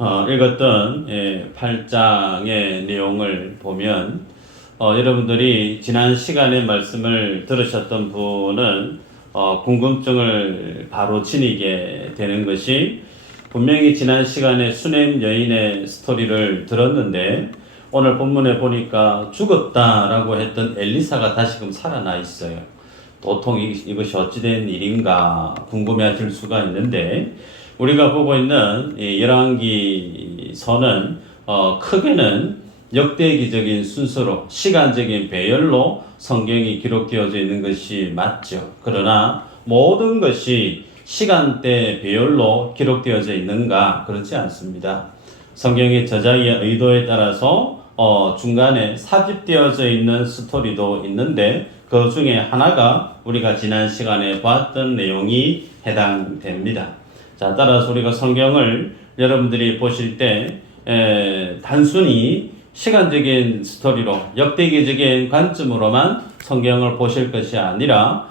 읽었던 8장의 내용을 보면 여러분들이 지난 시간에 말씀을 들으셨던 분은 궁금증을 바로 지니게 되는 것이 분명히 지난 시간에 수냄 여인의 스토리를 들었는데 오늘 본문에 보니까 죽었다라고 했던 엘리사가 다시금 살아나 있어요. 도통 이것이 어찌된 일인가 궁금해하실 수가 있는데 우리가 보고 있는 열왕기서는 크게는 역대기적인 순서로 시간적인 배열로 성경이 기록되어져 있는 것이 맞죠. 그러나 모든 것이 시간대 배열로 기록되어져 있는가? 그렇지 않습니다. 성경의 저자의 의도에 따라서 중간에 삽입되어져 있는 스토리도 있는데 그 중에 하나가 우리가 지난 시간에 봤던 내용이 해당됩니다. 자, 따라서 우리가 성경을 여러분들이 보실 때 단순히 시간적인 스토리로 역대기적인 관점으로만 성경을 보실 것이 아니라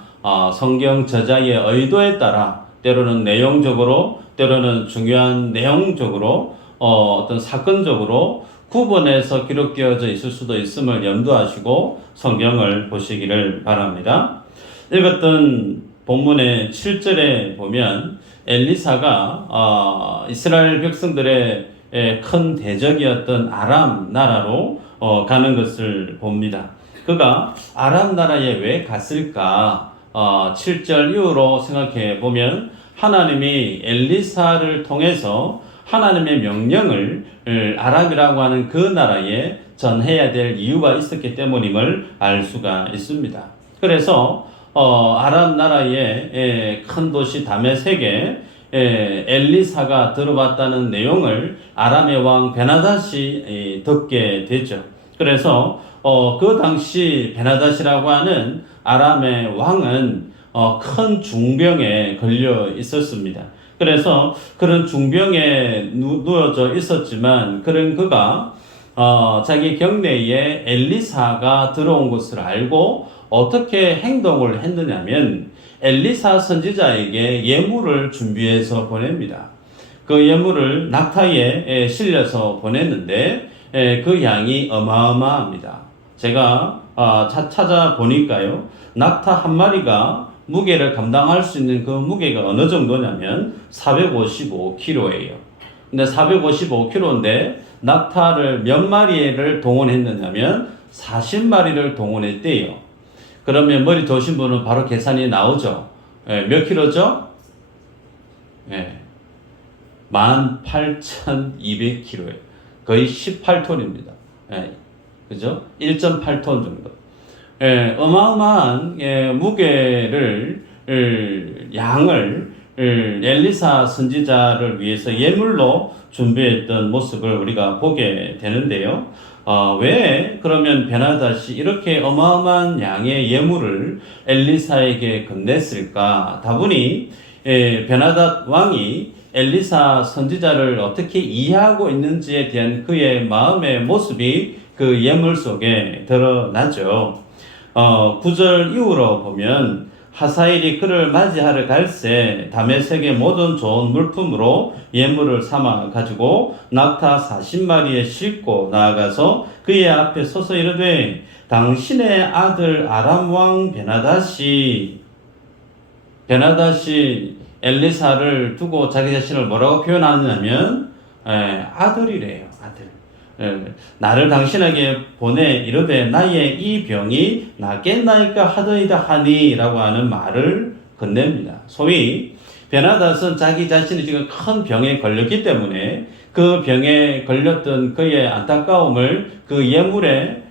성경 저자의 의도에 따라 때로는 내용적으로 때로는 중요한 내용적으로 어떤 사건적으로 구분해서 기록되어져 있을 수도 있음을 염두하시고 성경을 보시기를 바랍니다. 읽었던 본문의 7절에 보면 엘리사가 이스라엘 백성들의 큰 대적이었던 아람 나라로 가는 것을 봅니다. 그가 아람 나라에 왜 갔을까? 7절 이후로 생각해 보면 하나님이 엘리사를 통해서 하나님의 명령을 아람이라고 하는 그 나라에 전해야 될 이유가 있었기 때문임을 알 수가 있습니다. 그래서 아람 나라의 큰 도시 다메섹에 엘리사가 들어왔다는 내용을 아람의 왕 베나닷이 듣게 되죠. 그래서 그 당시 베나닷이라고 하는 아람의 왕은 큰 중병에 걸려 있었습니다. 그래서 그런 중병에 누워져 있었지만 그런 그가 자기 경내에 엘리사가 들어온 것을 알고 어떻게 행동을 했느냐면 엘리사 선지자에게 예물을 준비해서 보냅니다. 그 예물을 낙타에 실려서 보냈는데 그 양이 어마어마합니다. 제가 찾아보니까요. 낙타 한 마리가 무게를 감당할 수 있는 그 무게가 어느 정도냐면 455kg예요. 근데 455kg인데 낙타를 몇 마리를 동원했느냐면 40마리를 동원했대요. 그러면 머리 좋으신 분은 바로 계산이 나오죠. 몇 킬로죠? 18,200kg예요. 거의 18톤입니다. 그죠? 1.8톤 정도. 어마어마한 무게를 양을 엘리사 선지자를 위해서 예물로 준비했던 모습을 우리가 보게 되는데요. 왜 그러면 베나닷이 이렇게 어마어마한 양의 예물을 엘리사에게 건넸을까? 다분히 베나닷 왕이 엘리사 선지자를 어떻게 이해하고 있는지에 대한 그의 마음의 모습이 그 예물 속에 드러나죠. 9절 이후로 보면 하사엘이 그를 맞이하러 갈새 다메섹의 모든 좋은 물품으로 예물을 삼아 가지고 낙타 40마리에 싣고 나아가서 그의 앞에 서서 이르되 당신의 아들 아람 왕 베나닷이 엘리사를 두고 자기 자신을 뭐라고 표현하느냐면 아들이래요. 아들. 나를 당신에게 보내 이르되 나의 이 병이 낫겠나이까 하더이다 하니 라고 하는 말을 건넵니다. 소위 베나닷은 자기 자신이 지금 큰 병에 걸렸기 때문에 그 병에 걸렸던 그의 안타까움을 그 예물에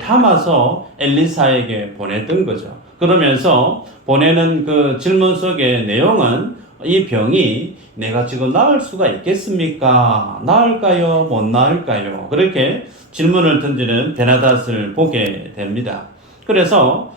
담아서 엘리사에게 보냈던 거죠. 그러면서 보내는 그 질문 속의 내용은 이 병이 내가 지금 나을 수가 있겠습니까? 나을까요? 못 나을까요? 그렇게 질문을 던지는 베나닷을 보게 됩니다. 그래서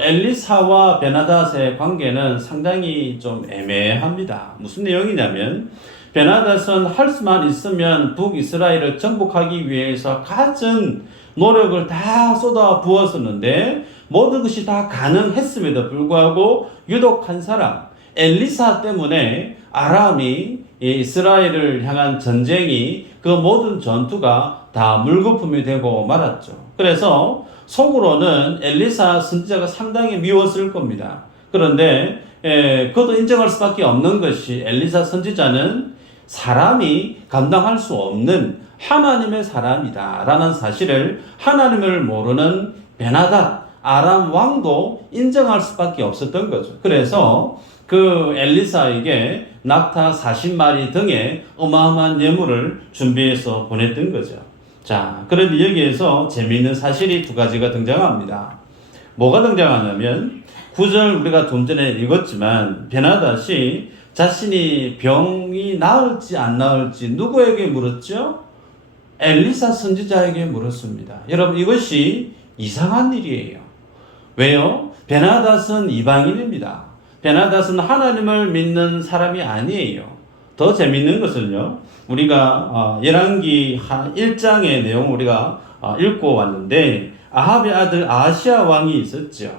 엘리사와 베나닷의 관계는 상당히 좀 애매합니다. 무슨 내용이냐면 베나닷은 할 수만 있으면 북이스라엘을 정복하기 위해서 갖은 노력을 다 쏟아 부었었는데 모든 것이 다 가능했음에도 불구하고 유독 한 사람 엘리사 때문에 아람이 이 이스라엘을 향한 전쟁이 그 모든 전투가 다 물거품이 되고 말았죠. 그래서 속으로는 엘리사 선지자가 상당히 미웠을 겁니다. 그런데 그것도 인정할 수밖에 없는 것이 엘리사 선지자는 사람이 감당할 수 없는 하나님의 사람이다 라는 사실을 하나님을 모르는 베나닷 아람 왕도 인정할 수밖에 없었던 거죠. 그래서 그 엘리사에게 낙타 40마리 등의 어마어마한 예물을 준비해서 보냈던 거죠. 자, 그런데 여기에서 재미있는 사실이 두 가지가 등장합니다. 뭐가 등장하냐면 9절 우리가 좀 전에 읽었지만 베나닷이 자신이 병이 나을지 안 나을지 누구에게 물었죠? 엘리사 선지자에게 물었습니다. 여러분 이것이 이상한 일이에요. 왜요? 베나닷은 이방인입니다. 베나닷은 하나님을 믿는 사람이 아니에요. 더 재밌는 것은요. 우리가 열왕기 1장의 내용을 우리가 읽고 왔는데 아합의 아들 아하시야 왕이 있었죠.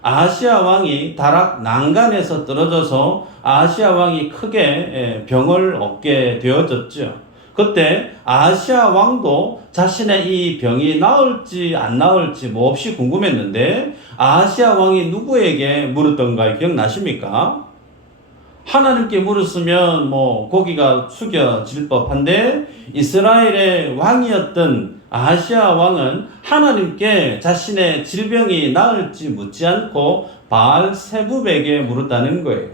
아하시야 왕이 다락 난간에서 떨어져서 아하시야 왕이 크게 병을 얻게 되어졌죠. 그때 아하시야 왕도 자신의 이 병이 나을지 안 나을지 몹시 궁금했는데 아하시야 왕이 누구에게 물었던가 기억나십니까? 하나님께 물었으면 고기가 숙여질 법한데 이스라엘의 왕이었던 아하시야 왕은 하나님께 자신의 질병이 나을지 묻지 않고 바알세붑에게 물었다는 거예요.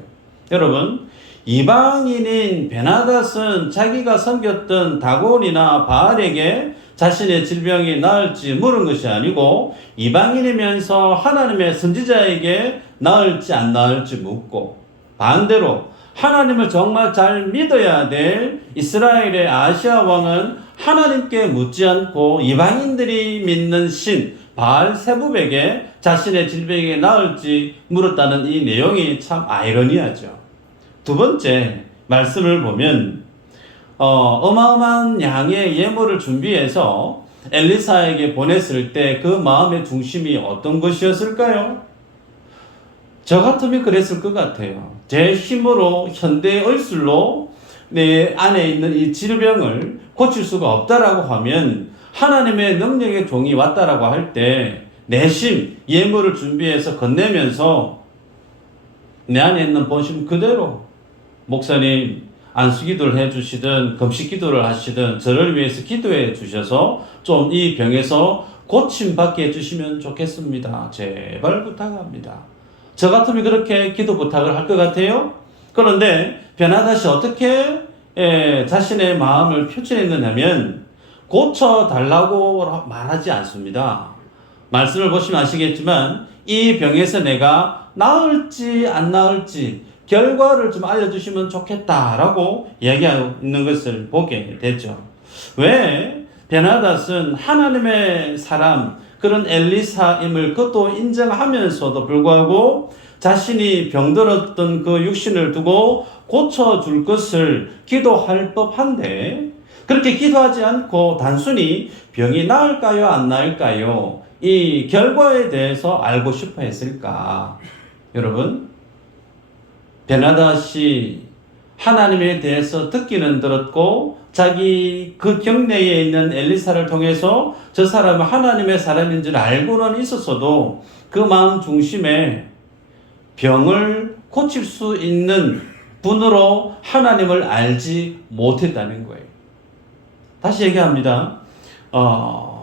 여러분, 이방인인 베나닷은 자기가 섬겼던 다곤이나 바알에게 자신의 질병이 나을지 물은 것이 아니고 이방인이면서 하나님의 선지자에게 나을지 안 나을지 묻고, 반대로 하나님을 정말 잘 믿어야 될 이스라엘의 아하시야 왕은 하나님께 묻지 않고 이방인들이 믿는 신 바알세붑에게 자신의 질병이 나을지 물었다는 이 내용이 참 아이러니하죠. 두 번째 말씀을 보면 어마어마한 양의 예물을 준비해서 엘리사에게 보냈을 때 그 마음의 중심이 어떤 것이었을까요? 저 같으면 그랬을 것 같아요. 제 힘으로 현대의 의술로 내 안에 있는 이 질병을 고칠 수가 없다라고 하면 하나님의 능력의 종이 왔다라고 할 때 내심 예물을 준비해서 건네면서 내 안에 있는 본심 그대로 목사님 안수기도를 해주시든 금식기도를 하시든 저를 위해서 기도해 주셔서 좀 이 병에서 고침받게 해주시면 좋겠습니다. 제발 부탁합니다. 저 같으면 그렇게 기도 부탁을 할 것 같아요. 그런데 베나닷이 어떻게 자신의 마음을 표출했느냐면 고쳐달라고 말하지 않습니다. 말씀을 보시면 아시겠지만 이 병에서 내가 나을지 안 나을지 결과를 좀 알려주시면 좋겠다라고 얘기하고 있는 것을 보게 되죠. 왜 베나닷은 하나님의 사람 그런 엘리사임을 그것도 인정하면서도 불구하고 자신이 병들었던 그 육신을 두고 고쳐줄 것을 기도할 법한데 그렇게 기도하지 않고 단순히 병이 나을까요 안 나을까요 이 결과에 대해서 알고 싶어 했을까? 여러분, 베나닷이 하나님에 대해서 듣기는 들었고 자기 그 경내에 있는 엘리사를 통해서 저 사람은 하나님의 사람인 줄 알고는 있었어도 그 마음 중심에 병을 고칠 수 있는 분으로 하나님을 알지 못했다는 거예요. 다시 얘기합니다.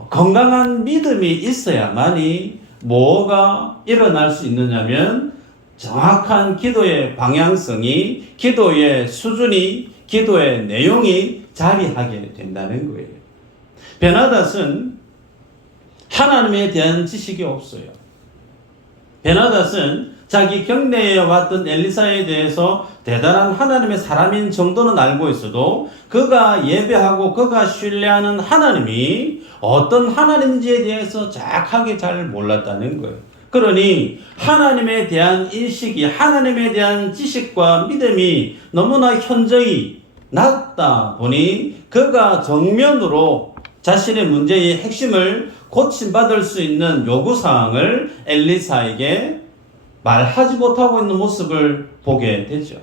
건강한 믿음이 있어야만이 뭐가 일어날 수 있느냐면 정확한 기도의 방향성이, 기도의 수준이, 기도의 내용이 자리하게 된다는 거예요. 베나닷은 하나님에 대한 지식이 없어요. 베나닷은 자기 경내에 왔던 엘리사에 대해서 대단한 하나님의 사람인 정도는 알고 있어도 그가 예배하고 그가 신뢰하는 하나님이 어떤 하나님인지에 대해서 정확하게 잘 몰랐다는 거예요. 그러니 하나님에 대한 인식이, 하나님에 대한 지식과 믿음이 너무나 현저히 낮다 보니 그가 정면으로 자신의 문제의 핵심을 고침받을 수 있는 요구사항을 엘리사에게 말하지 못하고 있는 모습을 보게 되죠.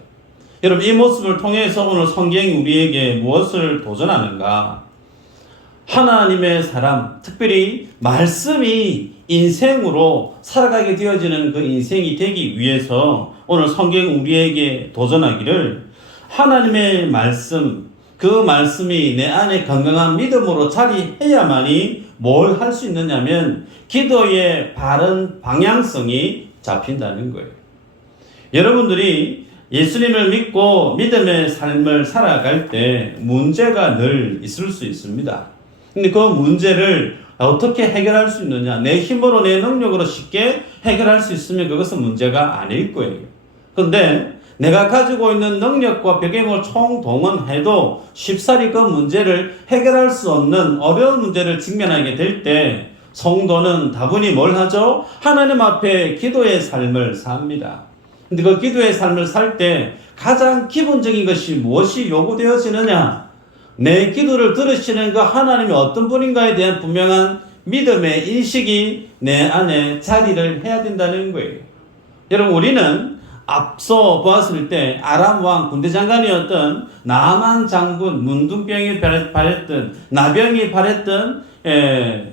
여러분, 이 모습을 통해서 오늘 성경이 우리에게 무엇을 도전하는가? 하나님의 사람, 특별히 말씀이 인생으로 살아가게 되어지는 그 인생이 되기 위해서 오늘 성경 우리에게 도전하기를, 하나님의 말씀, 그 말씀이 내 안에 건강한 믿음으로 자리해야만이 뭘 할 수 있느냐면 기도의 바른 방향성이 잡힌다는 거예요. 여러분들이 예수님을 믿고 믿음의 삶을 살아갈 때 문제가 늘 있을 수 있습니다. 근데 그 문제를 어떻게 해결할 수 있느냐? 내 힘으로, 내 능력으로 쉽게 해결할 수 있으면 그것은 문제가 아닐 거예요. 근데 내가 가지고 있는 능력과 배경을 총동원해도 쉽사리 그 문제를 해결할 수 없는 어려운 문제를 직면하게 될 때 성도는 다분히 뭘 하죠? 하나님 앞에 기도의 삶을 삽니다. 근데 그 기도의 삶을 살 때 가장 기본적인 것이 무엇이 요구되어지느냐? 내 기도를 들으시는 그 하나님이 어떤 분인가에 대한 분명한 믿음의 인식이 내 안에 자리를 해야 된다는 거예요. 여러분, 우리는 앞서 보았을 때 아람 왕 군대 장관이었던 나만 장군, 문둥병이 발했던, 나병이 발했던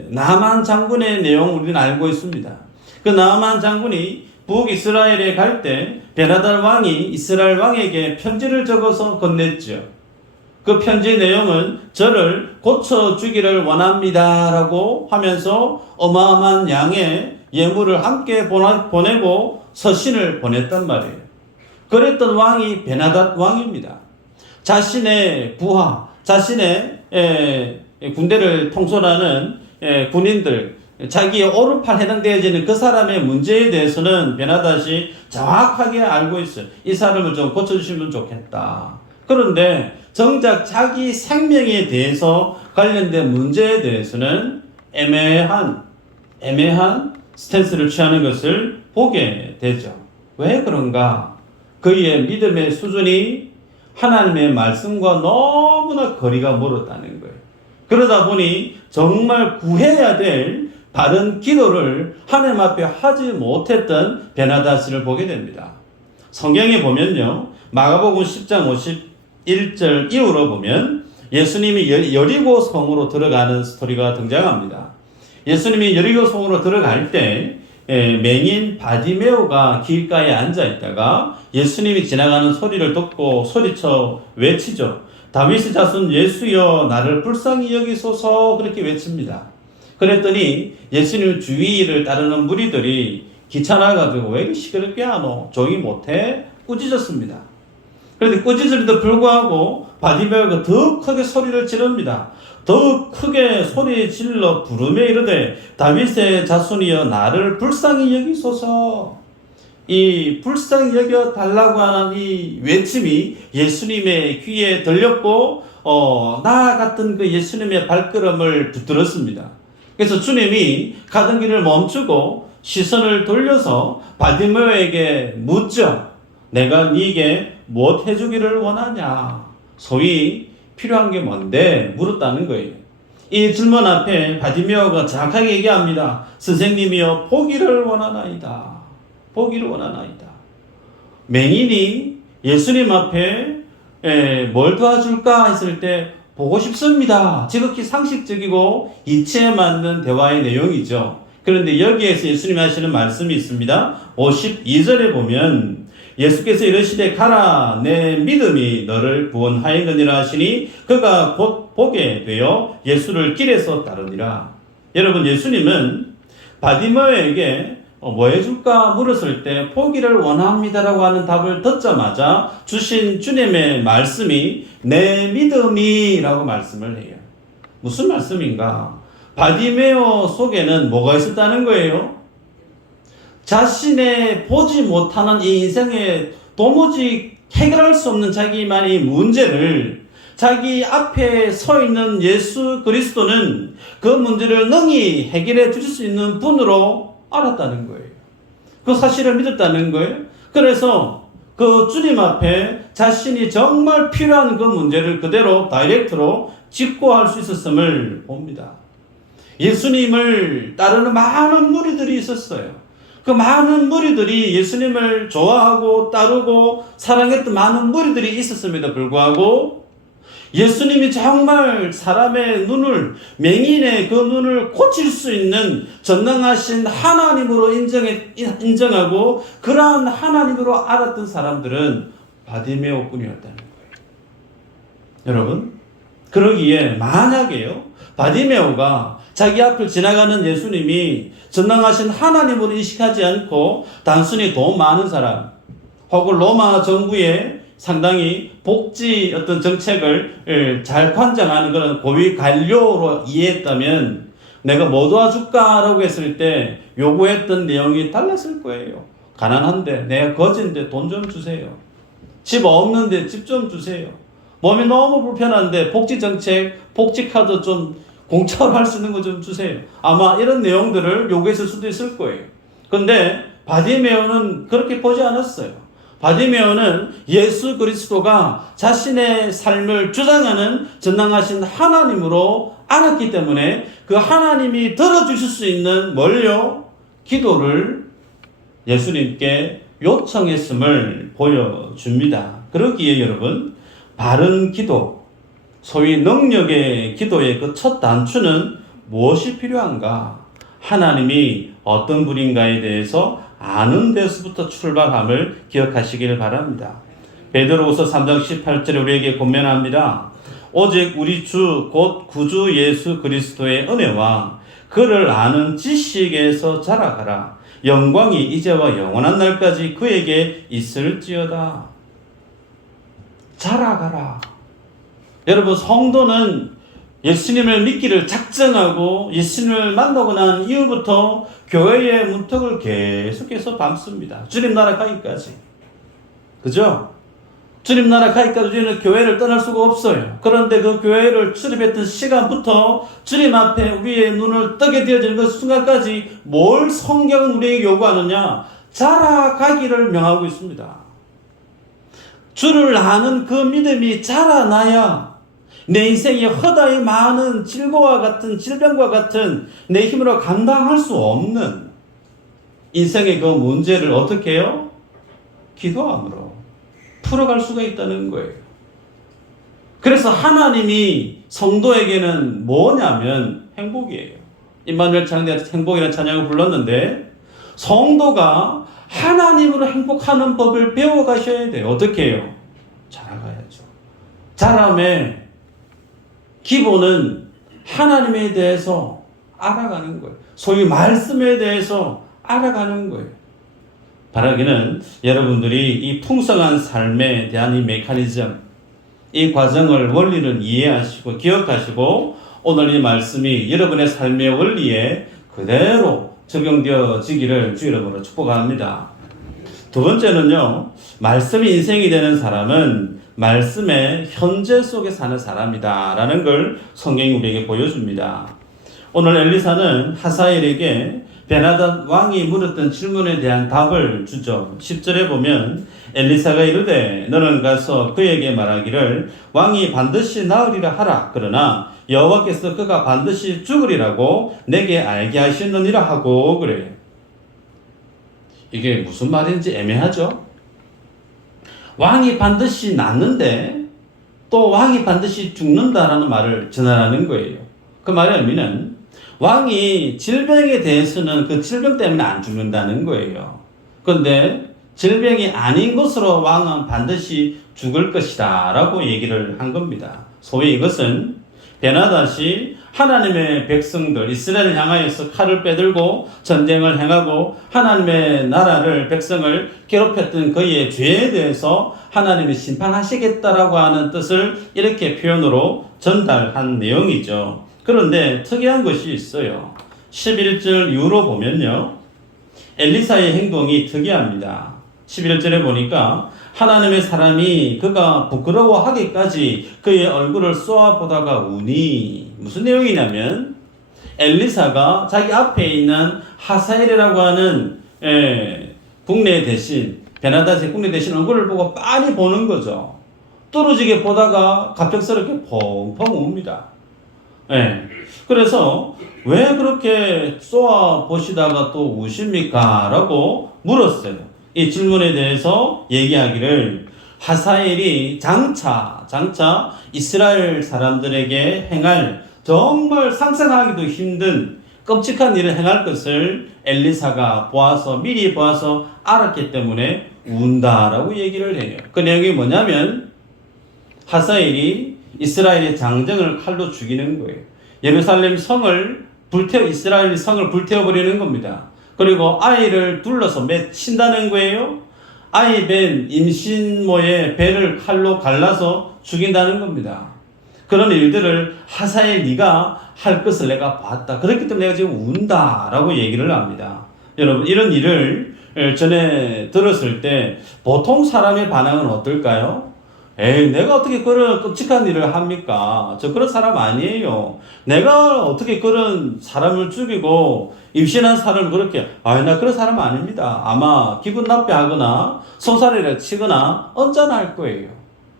나만 장군의 내용 우리는 알고 있습니다. 그 나만 장군이 북이스라엘에 갈 때 베나달 왕이 이스라엘 왕에게 편지를 적어서 건넸죠. 그 편지의 내용은 저를 고쳐주기를 원합니다 라고 하면서 어마어마한 양의 예물을 함께 보내고 서신을 보냈단 말이에요. 그랬던 왕이 베나닷 왕입니다. 자신의 부하, 자신의 군대를 통솔하는 군인들, 자기의 오른팔 해당되어지는 그 사람의 문제에 대해서는 베나닷이 정확하게 알고 있어요. 이 사람을 좀 고쳐주시면 좋겠다. 그런데 정작 자기 생명에 대해서 관련된 문제에 대해서는 애매한 스탠스를 취하는 것을 보게 되죠. 왜 그런가? 그의 믿음의 수준이 하나님의 말씀과 너무나 거리가 멀었다는 거예요. 그러다 보니 정말 구해야 될 바른 기도를 하나님 앞에 하지 못했던 베나닷을 보게 됩니다. 성경에 보면요, 마가복음 10장 51절 이후로 보면 예수님이 여리고 성으로 들어가는 스토리가 등장합니다. 예수님이 여리고 성으로 들어갈 때 맹인 바디메오가 길가에 앉아 있다가 예수님이 지나가는 소리를 듣고 소리쳐 외치죠. 다윗의 자손 예수여 나를 불쌍히 여기소서, 그렇게 외칩니다. 그랬더니 예수님 주위를 따르는 무리들이 귀찮아가지고 왜 이렇게 시끄럽게 하노? 조용히 못해? 꾸짖었습니다. 그런데 꾸짖음에도 불구하고 바디메오가 더 크게 소리를 지릅니다. 더 크게 소리 질러 부르며 이르되 다윗의 자손이여 나를 불쌍히 여기소서. 이 불쌍히 여겨 달라고 하는 이 외침이 예수님의 귀에 들렸고 나아갔던 그 예수님의 발걸음을 붙들었습니다. 그래서 주님이 가던 길을 멈추고 시선을 돌려서 바디메오에게 묻죠. 내가 네게 무엇 해주기를 원하냐? 소위 필요한 게 뭔데? 물었다는 거예요. 이 질문 앞에 바디메오가 정확하게 얘기합니다. 선생님이여 보기를 원하나이다. 보기를 원하나이다. 맹인이 예수님 앞에 뭘 도와줄까 했을 때 보고 싶습니다. 지극히 상식적이고 이치에 맞는 대화의 내용이죠. 그런데 여기에서 예수님이 하시는 말씀이 있습니다. 52절에 보면 예수께서 이르시되 가라 내 믿음이 너를 구원하였느니라 하시니 그가 곧 보게 되어 예수를 길에서 따르니라. 여러분, 예수님은 바디메오에게 뭐 해줄까 물었을 때 보기를 원합니다라고 하는 답을 듣자마자 주신 주님의 말씀이 내 믿음이라고 말씀을 해요. 무슨 말씀인가? 바디메오 속에는 뭐가 있었다는 거예요? 자신의 보지 못하는 이 인생에 도무지 해결할 수 없는 자기만의 문제를 자기 앞에 서 있는 예수 그리스도는 그 문제를 능히 해결해 주실 수 있는 분으로 알았다는 거예요. 그 사실을 믿었다는 거예요. 그래서 그 주님 앞에 자신이 정말 필요한 그 문제를 그대로 다이렉트로 직고할 수 있었음을 봅니다. 예수님을 따르는 많은 무리들이 있었어요. 그 많은 무리들이 예수님을 좋아하고 따르고 사랑했던 많은 무리들이 있었음에도 불구하고 예수님이 정말 사람의 눈을, 맹인의 그 눈을 고칠 수 있는 전능하신 하나님으로 인정하고 그러한 하나님으로 알았던 사람들은 바디메오 뿐이었다는 거예요. 여러분, 그러기에 만약에요, 바디메오가 자기 앞을 지나가는 예수님이 전능하신 하나님으로 인식하지 않고 단순히 돈 많은 사람 혹은 로마 정부의 상당히 복지 어떤 정책을 잘 관장하는 그런 고위 관료로 이해했다면 내가 뭐 도와줄까라고 했을 때 요구했던 내용이 달랐을 거예요. 가난한데, 내가 거지인데 돈 좀 주세요. 집 없는데 집 좀 주세요. 몸이 너무 불편한데 복지 정책, 복지 카드 좀 공짜로 할 수 있는 거 좀 주세요. 아마 이런 내용들을 요구했을 수도 있을 거예요. 근데 바디메오는 그렇게 보지 않았어요. 바디메오는 예수 그리스도가 자신의 삶을 주장하는 전능하신 하나님으로 알았기 때문에 그 하나님이 들어주실 수 있는 뭘요? 기도를 예수님께 요청했음을 보여줍니다. 그러기에 여러분, 바른 기도, 소위 능력의 기도의 그 첫 단추는 무엇이 필요한가? 하나님이 어떤 분인가에 대해서 아는 데서부터 출발함을 기억하시길 바랍니다. 베드로후서 3장 18절에 우리에게 권면합니다. 오직 우리 주 곧 구주 예수 그리스도의 은혜와 그를 아는 지식에서 자라가라. 영광이 이제와 영원한 날까지 그에게 있을지어다. 자라가라. 여러분, 성도는 예수님을 믿기를 작정하고 예수님을 만나고 난 이후부터 교회의 문턱을 계속해서 밟습니다. 주님 나라 가기까지. 그죠? 주님 나라 가기까지 우리는 교회를 떠날 수가 없어요. 그런데 그 교회를 출입했던 시간부터 주님 앞에 우리의 눈을 뜨게 되어지는 그 순간까지 뭘 성경은 우리에게 요구하느냐? 자라가기를 명하고 있습니다. 주를 아는 그 믿음이 자라나야 내 인생의 허다히 많은 질고와 같은 질병과 같은 내 힘으로 감당할 수 없는 인생의 그 문제를 어떻게 해요? 기도함으로 풀어갈 수가 있다는 거예요. 그래서 하나님이 성도에게는 뭐냐면 행복이에요. 임마누엘 찬양대 행복이라는 찬양을 불렀는데 성도가 하나님으로 행복하는 법을 배워가셔야 돼요. 어떻게 해요? 자라가야죠. 자람의 기본은 하나님에 대해서 알아가는 거예요. 소위 말씀에 대해서 알아가는 거예요. 바라기는 여러분들이 이 풍성한 삶에 대한 이 메커니즘, 이 과정을, 원리를 이해하시고 기억하시고 오늘 이 말씀이 여러분의 삶의 원리에 그대로 적용되어지기를 주 이름으로 축복합니다. 두 번째는요, 말씀이 인생이 되는 사람은 말씀의 현재 속에 사는 사람이다 라는 걸 성경이 우리에게 보여줍니다. 오늘 엘리사는 하사엘에게 베나닷 왕이 물었던 질문에 대한 답을 주죠. 10절에 보면 엘리사가 이르되 너는 가서 그에게 말하기를 왕이 반드시 나으리라 하라. 그러나 여호와께서 그가 반드시 죽으리라고 내게 알게 하셨느니라 하고 그래요. 이게 무슨 말인지 애매하죠? 왕이 반드시 낫는데 또 왕이 반드시 죽는다라는 말을 전하는 거예요. 그 말의 의미는 왕이 질병에 대해서는 그 질병 때문에 안 죽는다는 거예요. 그런데 질병이 아닌 것으로 왕은 반드시 죽을 것이다 라고 얘기를 한 겁니다. 소위 이것은 베나닷이 하나님의 백성들 이스라엘을 향하여서 칼을 빼들고 전쟁을 행하고 하나님의 나라를 백성을 괴롭혔던 그의 죄에 대해서 하나님이 심판하시겠다라고 하는 뜻을 이렇게 표현으로 전달한 내용이죠. 그런데 특이한 것이 있어요. 11절 이후로 보면요, 엘리사의 행동이 특이합니다. 11절에 보니까 하나님의 사람이 그가 부끄러워하기까지 그의 얼굴을 쏘아보다가 우니, 무슨 내용이냐면 엘리사가 자기 앞에 있는 하사엘이라고 하는 국내 대신, 베나닷의 국내 대신 얼굴을 보고 빤히 보는 거죠. 떨어지게 보다가 갑작스럽게 펑펑 웁니다. 예. 그래서 왜 그렇게 쏘아 보시다가 또 우십니까? 라고 물었어요. 이 질문에 대해서 얘기하기를 하사엘이 장차 이스라엘 사람들에게 행할 정말 상상하기도 힘든 끔찍한 일을 행할 것을 엘리사가 미리 보아서 알았기 때문에 운다라고 얘기를 해요. 그 내용이 뭐냐면 하사엘이 이스라엘의 장정을 칼로 죽이는 거예요. 예루살렘 성을 이스라엘 성을 불태워버리는 겁니다. 그리고 아이를 둘러서 맺힌다는 거예요. 아이 벤 임신모의 배를 칼로 갈라서 죽인다는 겁니다. 그런 일들을 하사엘 네가 할 것을 내가 봤다. 그렇기 때문에 내가 지금 운다라고 얘기를 합니다. 여러분, 이런 일을 전에 들었을 때 보통 사람의 반응은 어떨까요? 에이, 내가 어떻게 그런 끔찍한 일을 합니까? 저 그런 사람 아니에요. 내가 어떻게 그런 사람을 죽이고 임신한 사람을 그렇게, 나 그런 사람 아닙니다. 아마 기분 나쁘게 하거나 손사래를 치거나 언짢아할 거예요.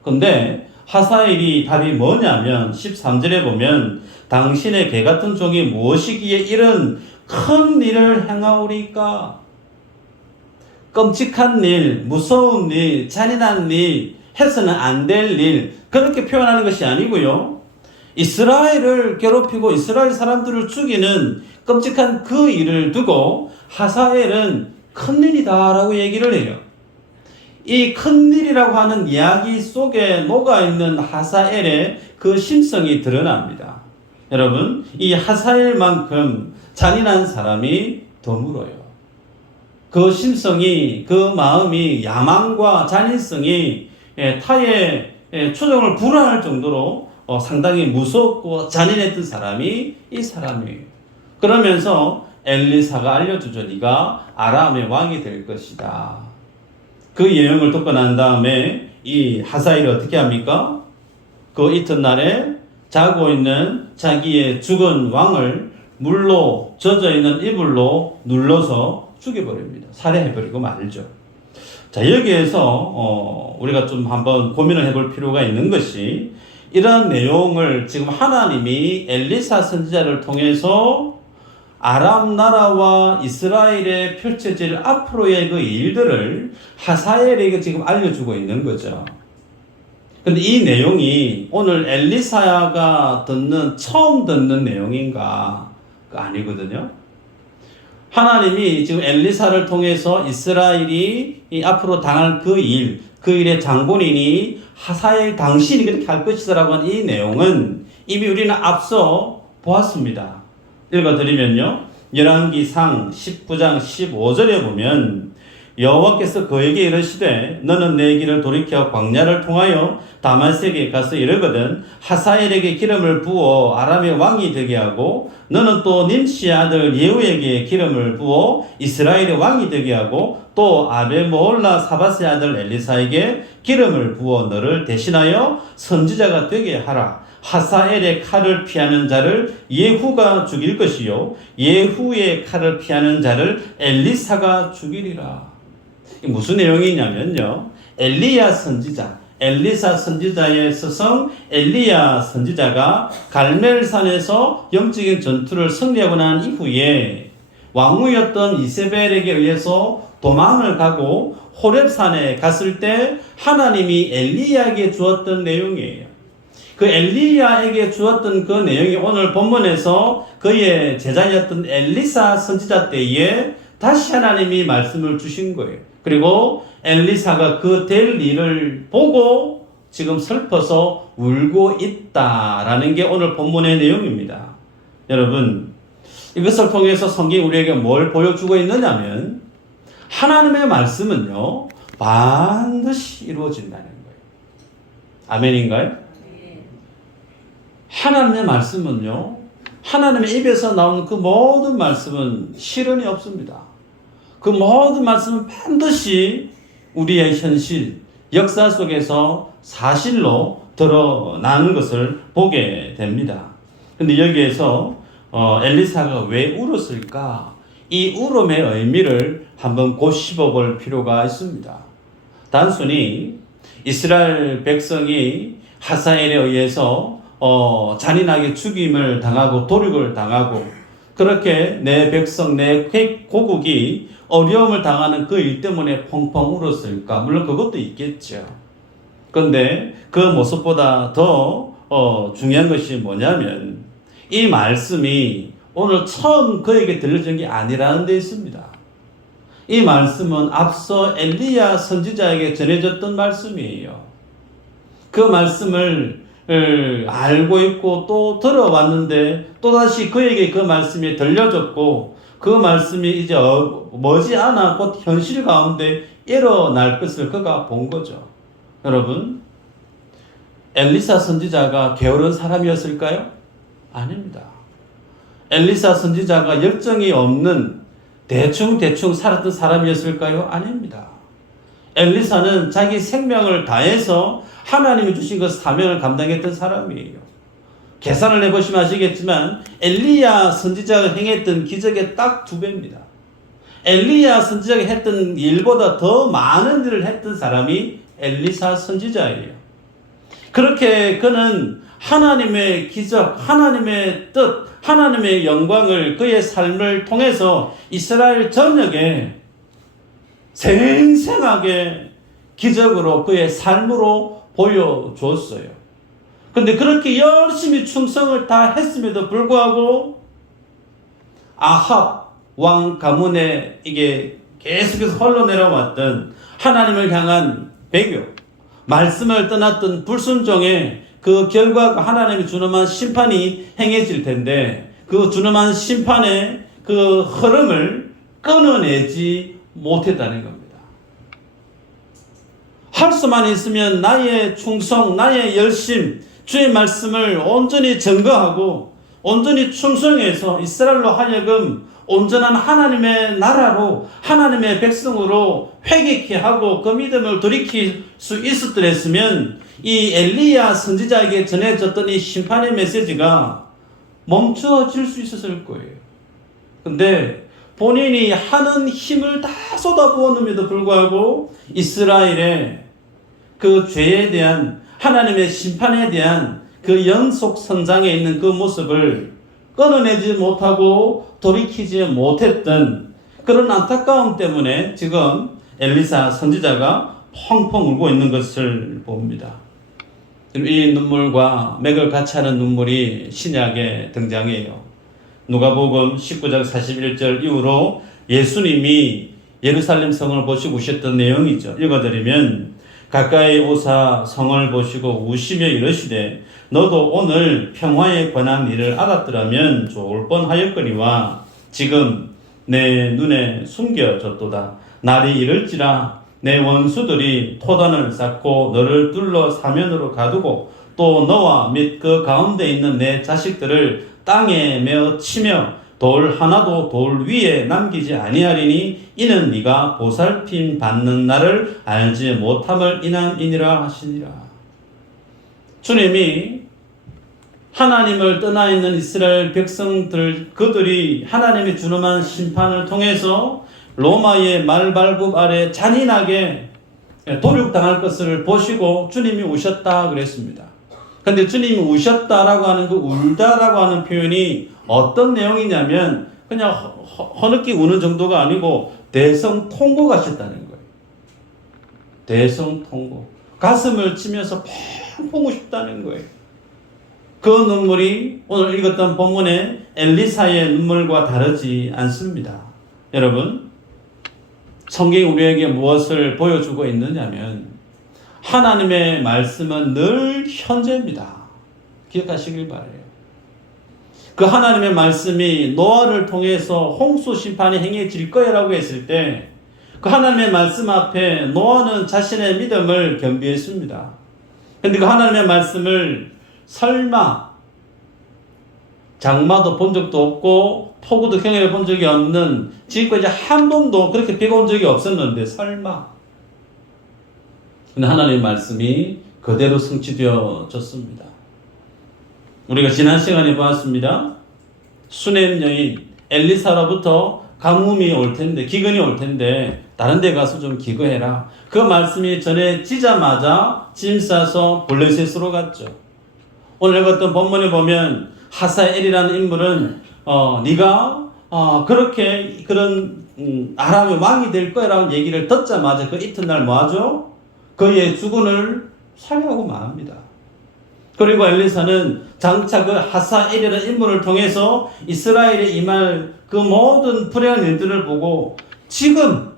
근데 하사엘이 답이 뭐냐면 13절에 보면 당신의 개 같은 종이 무엇이기에 이런 큰 일을 행하오리까? 끔찍한 일, 무서운 일, 잔인한 일, 해서는 안 될 일, 그렇게 표현하는 것이 아니고요. 이스라엘을 괴롭히고 이스라엘 사람들을 죽이는 끔찍한 그 일을 두고 하사엘은 큰일이다라고 얘기를 해요. 이 큰일이라고 하는 이야기 속에 녹아있는 하사엘의 그 심성이 드러납니다. 여러분, 이 하사엘만큼 잔인한 사람이 드물어요. 그 심성이, 그 마음이, 야망과 잔인성이 타의 초정을 불허할 정도로 상당히 무섭고 잔인했던 사람이 이 사람이에요. 그러면서 엘리사가 알려주죠. 네가 아람의 왕이 될 것이다. 그 예언을 듣고 난 다음에 이 하사엘이 어떻게 합니까? 그 이튿날에 자고 있는 자기의 죽은 왕을 물로 젖어있는 이불로 눌러서 죽여버립니다. 살해해버리고 말죠. 자, 여기에서 우리가 좀 한번 고민을 해볼 필요가 있는 것이 이러한 내용을 지금 하나님이 엘리사 선지자를 통해서 아람 나라와 이스라엘에 펼쳐질 앞으로의 그 일들을 하사엘에게 지금 알려주고 있는 거죠. 근데 이 내용이 오늘 엘리사가 처음 듣는 내용인가? 아니거든요. 하나님이 지금 엘리사를 통해서 이스라엘이 앞으로 당할 그 일의 장본인이 하사엘 당신이 그렇게 할 것이다라고 하는 이 내용은 이미 우리는 앞서 보았습니다. 읽어드리면요. 열왕기상 19장 15절에 보면 여호와께서 그에게 이르시되 너는 내 길을 돌이켜 광야를 통하여 다마섹에 가서 이르거든 하사엘에게 기름을 부어 아람의 왕이 되게 하고 너는 또 님시의 아들 예후에게 기름을 부어 이스라엘의 왕이 되게 하고 또 아베모올라 사밧의 아들 엘리사에게 기름을 부어 너를 대신하여 선지자가 되게 하라. 하사엘의 칼을 피하는 자를 예후가 죽일 것이요 예후의 칼을 피하는 자를 엘리사가 죽이리라. 무슨 내용이냐면요. 엘리사 선지자의 스승 엘리야 선지자가 갈멜산에서 영적인 전투를 승리하고 난 이후에 왕후였던 이세벨에게 의해서 도망을 가고 호렙산에 갔을 때 하나님이 엘리야에게 주었던 내용이에요. 그 엘리야에게 주었던 그 내용이 오늘 본문에서 그의 제자였던 엘리사 선지자 때에 다시 하나님이 말씀을 주신 거예요. 그리고 엘리사가 그 될 일을 보고 지금 슬퍼서 울고 있다라는 게 오늘 본문의 내용입니다. 여러분, 이것을 통해서 성경이 우리에게 뭘 보여주고 있느냐면 하나님의 말씀은요 반드시 이루어진다는 거예요. 아멘인가요? 하나님의 말씀은요 하나님의 입에서 나오는 그 모든 말씀은 실현이 없습니다. 그 모든 말씀은 반드시 우리의 현실, 역사 속에서 사실로 드러나는 것을 보게 됩니다. 근데 여기에서 엘리사가 왜 울었을까? 이 울음의 의미를 한번 곱씹어 볼 필요가 있습니다. 단순히 이스라엘 백성이 하사엘에 의해서 잔인하게 죽임을 당하고 도륙을 당하고 그렇게 내 백성, 내 고국이 어려움을 당하는 그 일 때문에 펑펑 울었을까? 물론 그것도 있겠죠. 그런데 그 모습보다 더 중요한 것이 뭐냐면 이 말씀이 오늘 처음 그에게 들려준 게 아니라는 데 있습니다. 이 말씀은 앞서 엘리야 선지자에게 전해졌던 말씀이에요. 그 말씀을 알고 있고 또 들어왔는데 또다시 그에게 그 말씀이 들려졌고 그 말씀이 이제 머지않아 곧 현실 가운데 일어날 것을 그가 본 거죠. 여러분, 엘리사 선지자가 게으른 사람이었을까요? 아닙니다. 엘리사 선지자가 열정이 없는 대충 살았던 사람이었을까요? 아닙니다. 엘리사는 자기 생명을 다해서 하나님이 주신 그 사명을 감당했던 사람이에요. 계산을 해보시면 아시겠지만 엘리야 선지자가 행했던 기적의 딱 2배입니다. 엘리야 선지자가 했던 일보다 더 많은 일을 했던 사람이 엘리사 선지자예요. 그렇게 그는 하나님의 기적, 하나님의 뜻, 하나님의 영광을 그의 삶을 통해서 이스라엘 전역에 생생하게 기적으로 그의 삶으로 보여줬어요. 그런데 그렇게 열심히 충성을 다 했음에도 불구하고 아합 왕 가문에 이게 계속해서 흘러내려왔던 하나님을 향한 배교, 말씀을 떠났던 불순종의 그 결과가 하나님이 준엄한 심판이 행해질 텐데 그 준엄한 심판의 그 흐름을 끊어내지 못했다는 겁니다. 할 수만 있으면 나의 충성, 나의 열심, 주의 말씀을 온전히 증거하고 온전히 충성해서 이스라엘로 하여금 온전한 하나님의 나라로 하나님의 백성으로 회개케 하고 그 믿음을 돌이킬 수 있었더랬으면 이 엘리야 선지자에게 전해졌던 이 심판의 메시지가 멈춰질 수 있었을 거예요. 근데 본인이 하는 힘을 다 쏟아부었음에도 불구하고 이스라엘의 그 죄에 대한 하나님의 심판에 대한 그 연속 선장에 있는 그 모습을 끊어내지 못하고 돌이키지 못했던 그런 안타까움 때문에 지금 엘리사 선지자가 펑펑 울고 있는 것을 봅니다. 이 눈물과 맥을 같이 하는 눈물이 신약에 등장해요. 누가복음 19장 41절 이후로 예수님이 예루살렘 성을 보시고 우셨던 내용이죠. 읽어드리면 가까이 오사 성을 보시고 우시며 이르시되 너도 오늘 평화에 관한 일을 알았더라면 좋을 뻔하였거니와 지금 내 눈에 숨겨졌도다. 날이 이를지라 내 원수들이 토단을 쌓고 너를 둘러 사면으로 가두고 또 너와 및 그 가운데 있는 내 자식들을 땅에 메어 치며 돌 하나도 돌 위에 남기지 아니하리니 이는 네가 보살핌 받는 날을 알지 못함을 인함이니라 하시니라. 주님이 하나님을 떠나 있는 이스라엘 백성들 그들이 하나님의 준엄한 심판을 통해서 로마의 말발굽 아래 잔인하게 도륙당할 것을 보시고 주님이 우셨다 그랬습니다. 그런데 주님이 우셨다라고 하는 그 울다라고 하는 표현이 어떤 내용이냐면 그냥 허느끼 우는 정도가 아니고 대성통곡하셨다는 거예요. 대성통곡. 가슴을 치면서 펑펑 우셨다는 거예요. 그 눈물이 오늘 읽었던 본문의 엘리사의 눈물과 다르지 않습니다. 여러분, 성경이 우리에게 무엇을 보여주고 있느냐면 하나님의 말씀은 늘 현재입니다. 기억하시길 바라요. 그 하나님의 말씀이 노아를 통해서 홍수 심판이 행해질 거라고 했을 때 그 하나님의 말씀 앞에 노아는 자신의 믿음을 겸비했습니다. 그런데 그 하나님의 말씀을 설마 장마도 본 적도 없고 폭우도 경험해 본 적이 없는 지금까지 한 번도 그렇게 비가 온 적이 없었는데 설마. 근데 하나님의 말씀이 그대로 성취되어졌습니다. 우리가 지난 시간에 보았습니다. 수넴 여인 엘리사로부터 가뭄이 올 텐데 기근이 올 텐데 다른 데 가서 좀 기거해라. 그 말씀이 전해지자마자 짐 싸서 블레셋으로 갔죠. 오늘 읽었던 본문에 보면 하사엘이라는 인물은 네가 그렇게 그런 아람의 왕이 될 거라는 얘기를 듣자마자 그 이튿날 뭐하죠? 그의 주군을 살해하고 말합니다. 그리고 엘리사는 장차 그 하사엘이라는 인물을 통해서 이스라엘에 임할 그 모든 불행한 일들을 보고 지금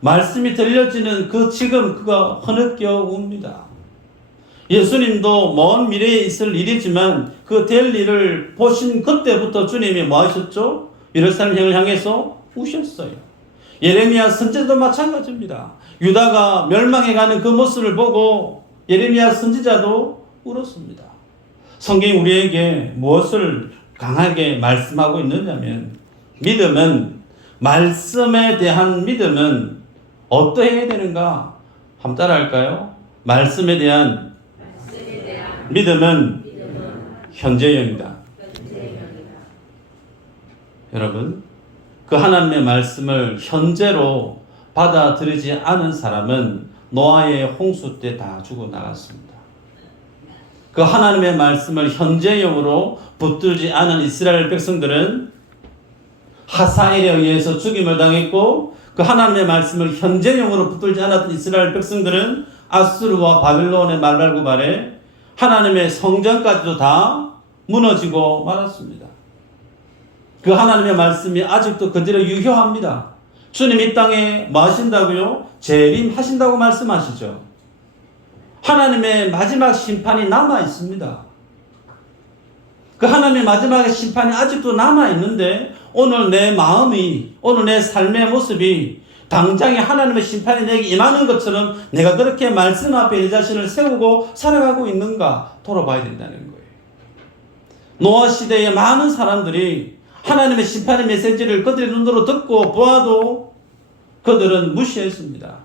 말씀이 들려지는 그 지금 그가 흐느껴 옵니다. 예수님도 먼 미래에 있을 일이지만 그 될 일을 보신 그때부터 주님이 뭐 하셨죠? 예루살렘을 향해서 우셨어요. 예레미야 선지자도 마찬가지입니다. 유다가 멸망해가는 그 모습을 보고 예레미야 선지자도 울었습니다. 성경이 우리에게 무엇을 강하게 말씀하고 있느냐면 믿음은 말씀에 대한 믿음은 어떠해야 되는가? 한번 따라할까요? 말씀에 대한 믿음은 현재형이다. 여러분, 그 하나님의 말씀을 현재로 받아들이지 않은 사람은 노아의 홍수 때 다 죽어 나갔습니다. 그 하나님의 말씀을 현재형으로 붙들지 않은 이스라엘 백성들은 하사엘에 의해서 죽임을 당했고, 그 하나님의 말씀을 현재형으로 붙들지 않았던 이스라엘 백성들은 아수르와 바빌론의 말발구 말에 하나님의 성전까지도 다 무너지고 말았습니다. 그 하나님의 말씀이 아직도 그대로 유효합니다. 주님 이 땅에 뭐 하신다고요? 재림하신다고 말씀하시죠. 하나님의 마지막 심판이 남아 있습니다. 그 하나님의 마지막 심판이 아직도 남아 있는데 오늘 내 마음이, 오늘 내 삶의 모습이 당장에 하나님의 심판이 내게 임하는 것처럼 내가 그렇게 말씀 앞에 내 자신을 세우고 살아가고 있는가 돌아봐야 된다는 거예요. 노아 시대에 많은 사람들이 하나님의 심판의 메시지를 그들의 눈으로 듣고 보아도 그들은 무시했습니다.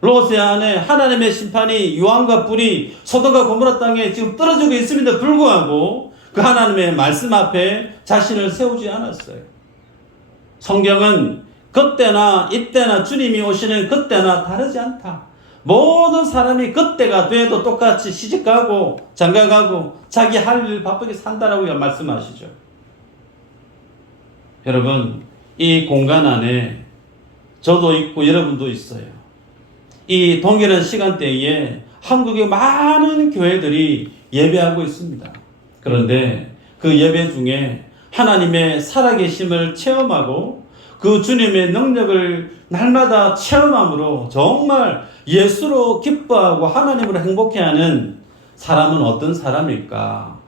롯의 안에 하나님의 심판이 유황과 불이 소돔과 고모라 땅에 지금 떨어지고 있음에도 불구하고 그 하나님의 말씀 앞에 자신을 세우지 않았어요. 성경은 그때나 이때나 주님이 오시는 그때나 다르지 않다. 모든 사람이 그때가 돼도 똑같이 시집가고 장가가고 자기 할 일 바쁘게 산다라고 말씀하시죠. 여러분, 이 공간 안에 저도 있고 여러분도 있어요. 이 동일한 시간대에 한국의 많은 교회들이 예배하고 있습니다. 그런데 그 예배 중에 하나님의 살아계심을 체험하고 그 주님의 능력을 날마다 체험함으로 정말 예수로 기뻐하고 하나님으로 행복해하는 사람은 어떤 사람일까?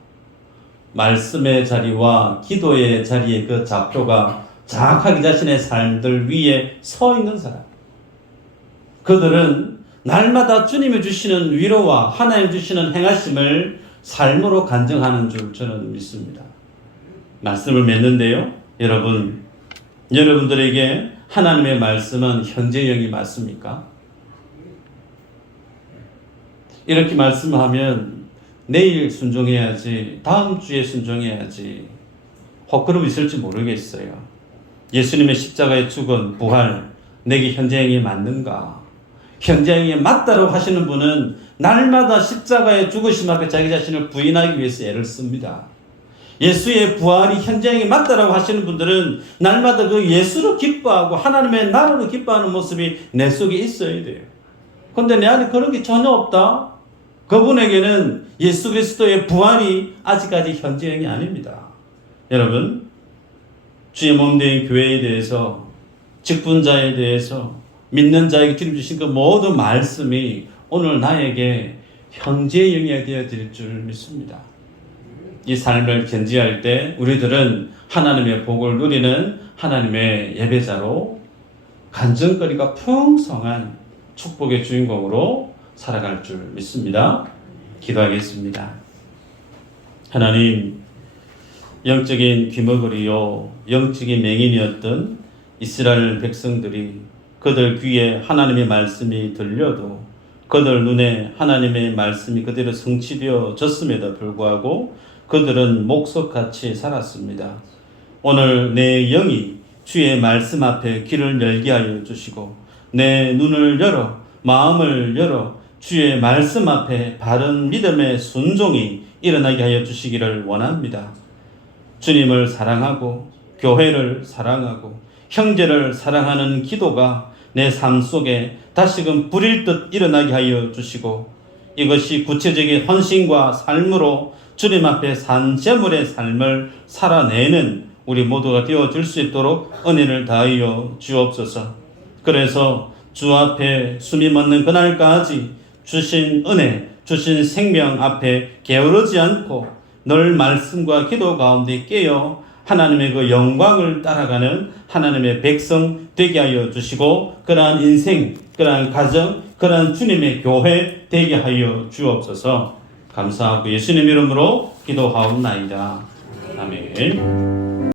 말씀의 자리와 기도의 자리의 그 좌표가 정확하게 자신의 삶들 위에 서 있는 사람. 그들은 날마다 주님이 주시는 위로와 하나님 주시는 행하심을 삶으로 간증하는 줄 저는 믿습니다. 말씀을 맺는데요. 여러분들에게 하나님의 말씀은 현재형이 맞습니까? 이렇게 말씀하면 내일 순종해야지, 다음 주에 순종해야지, 헛걸음 있을지 모르겠어요. 예수님의 십자가의 죽은 부활, 내게 현재형이 맞는가? 현재형이 맞다고 하시는 분은 날마다 십자가의 죽으심 앞에 자기 자신을 부인하기 위해서 애를 씁니다. 예수의 부활이 현재형이 맞다라고 하시는 분들은 날마다 그 예수로 기뻐하고 하나님의 나라로 기뻐하는 모습이 내 속에 있어야 돼요. 그런데 내 안에 그런 게 전혀 없다? 그분에게는 예수 그리스도의 부활이 아직까지 현재형이 아닙니다. 여러분, 주의 몸된 교회에 대해서, 직분자에 대해서, 믿는 자에게 주님 주신 그 모든 말씀이 오늘 나에게 현재형이 되어 드릴 줄 믿습니다. 이 삶을 견지할 때 우리들은 하나님의 복을 누리는 하나님의 예배자로 간증거리가 풍성한 축복의 주인공으로 살아갈 줄 믿습니다. 기도하겠습니다. 하나님, 영적인 귀머거리요 영적인 맹인이었던 이스라엘 백성들이 그들 귀에 하나님의 말씀이 들려도 그들 눈에 하나님의 말씀이 그대로 성취되어졌음에도 불구하고 그들은 목석같이 살았습니다. 오늘 내 영이 주의 말씀 앞에 귀를 열게 하여 주시고 내 눈을 열어 마음을 열어 주의 말씀 앞에 바른 믿음의 순종이 일어나게 하여 주시기를 원합니다. 주님을 사랑하고 교회를 사랑하고 형제를 사랑하는 기도가 내 삶 속에 다시금 불일 듯 일어나게 하여 주시고 이것이 구체적인 헌신과 삶으로 주님 앞에 산 제물의 삶을 살아내는 우리 모두가 되어질 수 있도록 은혜를 다하여 주옵소서. 그래서 주 앞에 숨이 멎는 그날까지 주신 은혜, 주신 생명 앞에 게으르지 않고 늘 말씀과 기도 가운데 깨어 하나님의 그 영광을 따라가는 하나님의 백성 되게 하여 주시고 그러한 인생, 그러한 가정, 그러한 주님의 교회 되게 하여 주옵소서. 감사하고 예수님 이름으로 기도하옵나이다. 아멘.